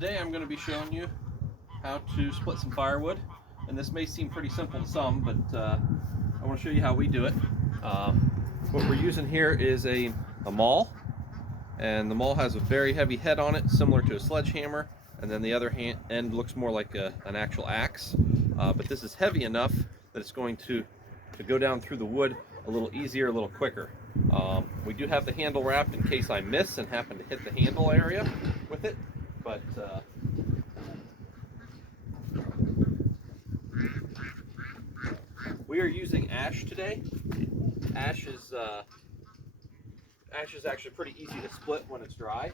Today I'm going to be showing you how to split some firewood, and this may seem pretty simple to some, but I want to show you how we do it. What we're using here is a maul, and the maul has a very heavy head on it, similar to a sledgehammer, and then the other end looks more like an actual axe, but this is heavy enough that it's going to go down through the wood a little easier, a little quicker. We do have the handle wrapped in case I miss and happen to hit the handle area with it, but we are using ash today. Ash is actually pretty easy to split when it's dry.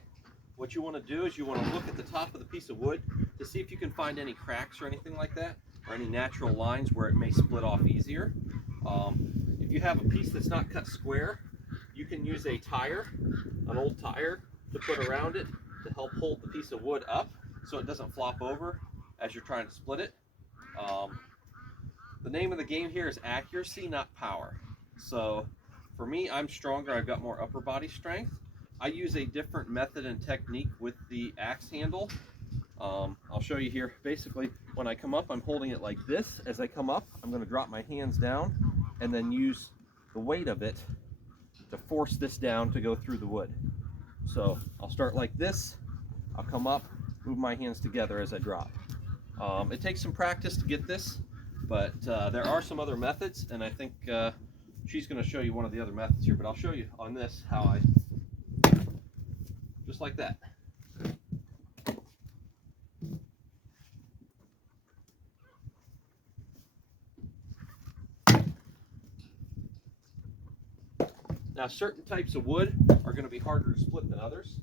What you want to do is you want to look at the top of the piece of wood to see if you can find any cracks or anything like that, or any natural lines where it may split off easier. If you have a piece that's not cut square, you can use a tire, an old tire, to put around it to help hold the piece of wood up so it doesn't flop over as you're trying to split it. The name of the game here is accuracy, not power. So for me, I'm stronger, I've got more upper body strength. I use a different method and technique with the axe handle. I'll show you here. Basically, when I come up, I'm holding it like this. As I come up, I'm going to drop my hands down and then use the weight of it to force this down to go through the wood. So I'll start like this, I'll come up, move my hands together as I drop. It takes some practice to get this, but there are some other methods, and I think she's going to show you one of the other methods here, but I'll show you on this how I, just like that. Now, certain types of wood are going to be harder to split than others.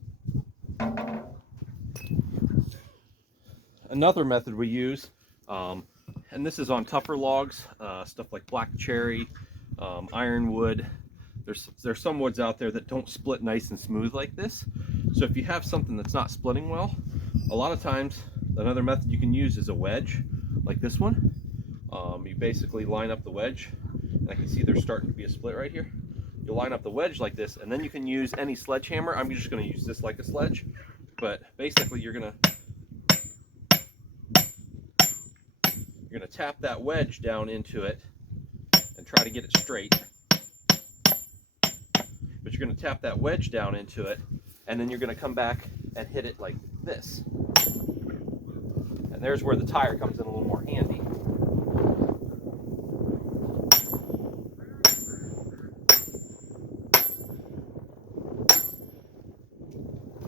Another method we use, and this is on tougher logs, stuff like black cherry, ironwood. There's some woods out there that don't split nice and smooth like this. So if you have something that's not splitting well, a lot of times another method you can use is a wedge, like this one. You basically line up the wedge, and I can see there's starting to be a split right here. You'll line up the wedge like this, and then you can use any sledgehammer. I'm just going to use this like a sledge, but basically you're going to tap that wedge down into it and try to get it straight. But you're going to tap that wedge down into it, and then you're going to come back and hit it like this. And there's where the tire comes in a little more handy.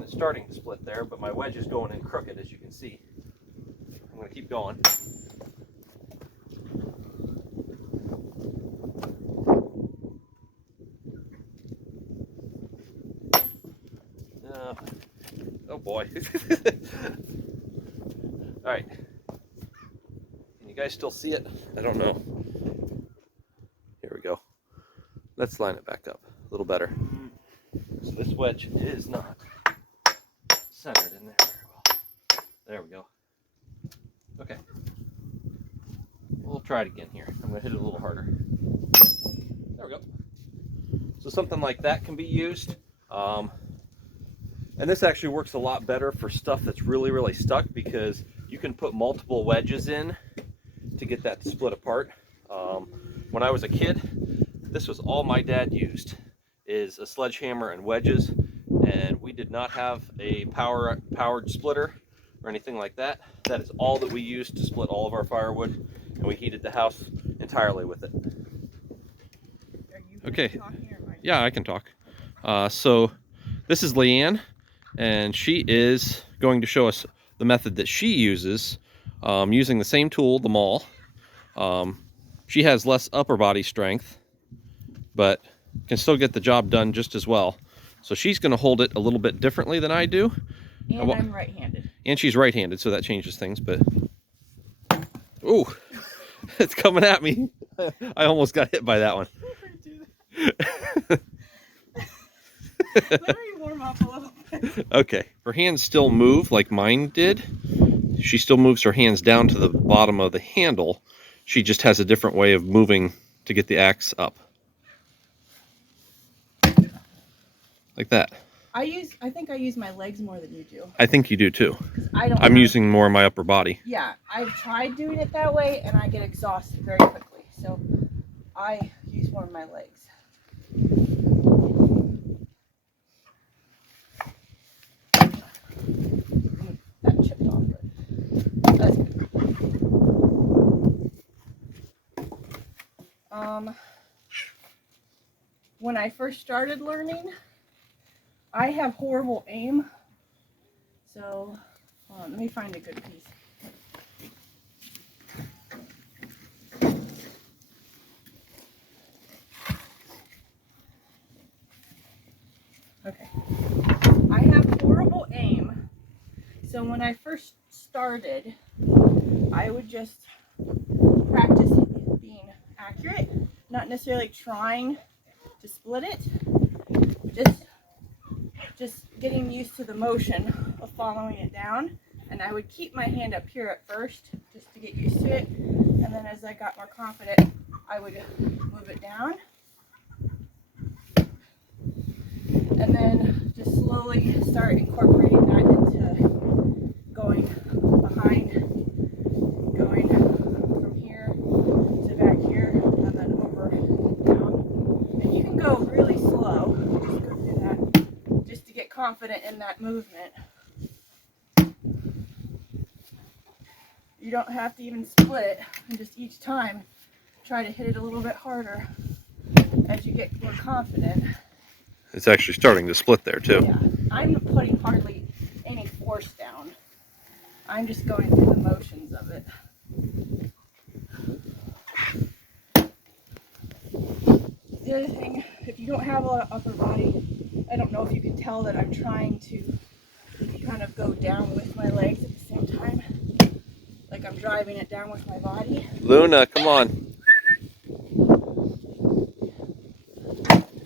Starting to split there, but my wedge is going in crooked, as you can see. I'm going to keep going. Oh boy. All right. Can you guys still see it? I don't know. Here we go. Let's line it back up a little better. So this wedge is not centered in there very well. There we go. Okay. We'll try it again here. I'm going to hit it a little harder. There we go. So something like that can be used. And this actually works a lot better for stuff that's really, really stuck, because you can put multiple wedges in to get that to split apart. When I was a kid, this was all my dad used, is a sledgehammer and wedges. And we did not have a powered splitter or anything like that. That is all that we used to split all of our firewood, and we heated the house entirely with it. Okay, yeah, I can talk. So this is Leanne, and she is going to show us the method that she uses, using the same tool, the maul. She has less upper body strength, but can still get the job done just as well. So she's going to hold it a little bit differently than I do. And I'm right-handed. And she's right-handed, so that changes things, but... Ooh, it's coming at me. I almost got hit by that one. Let me warm up a little bit. Okay, her hands still move like mine did. She still moves her hands down to the bottom of the handle. She just has a different way of moving to get the axe up. Like that. I think I use my legs more than you do. I think you do too. 'Cause I don't. I'm using more of my upper body. Yeah, I've tried doing it that way, and I get exhausted very quickly. So I use more of my legs. That chipped off, but that's good. When I first started learning, I have horrible aim. So let me find a good piece. Okay. I have horrible aim. So when I first started, I would just practice being accurate, not necessarily trying to split it, just getting used to the motion of following it down. And I would keep my hand up here at first just to get used to it, and then as I got more confident, I would move it down, and then just slowly start incorporating that into going behind, going from here to back here, and then over down. And you can go really slow, just go through that, just to get confident in that movement. You don't have to even split it, and just each time try to hit it a little bit harder as you get more confident. It's actually starting to split there too. Yeah, I'm putting hardly any force down. I'm just going through the motions of it. The other thing, if you don't have a lot of upper body, I don't know if you can tell that I'm trying to kind of go down with my legs at the same time. Like I'm driving it down with my body. Luna, come on.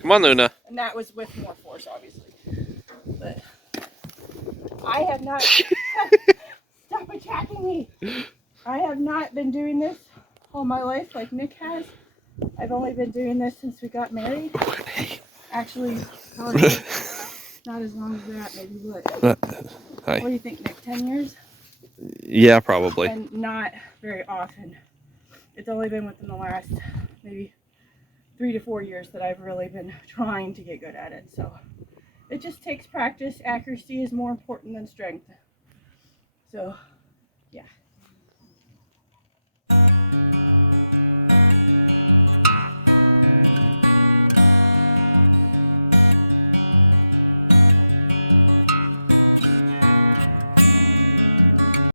Come on, Luna. And that was with more force, obviously. But I have not... Stop attacking me! I have not been doing this all my life like Nick has. I've only been doing this since we got married. Actually, probably not as long as that, maybe what? Hi. What do you think, Nick? 10 years? Yeah, probably. And not very often. It's only been within the last maybe 3 to 4 years that I've really been trying to get good at it. So it just takes practice. Accuracy is more important than strength. So, yeah.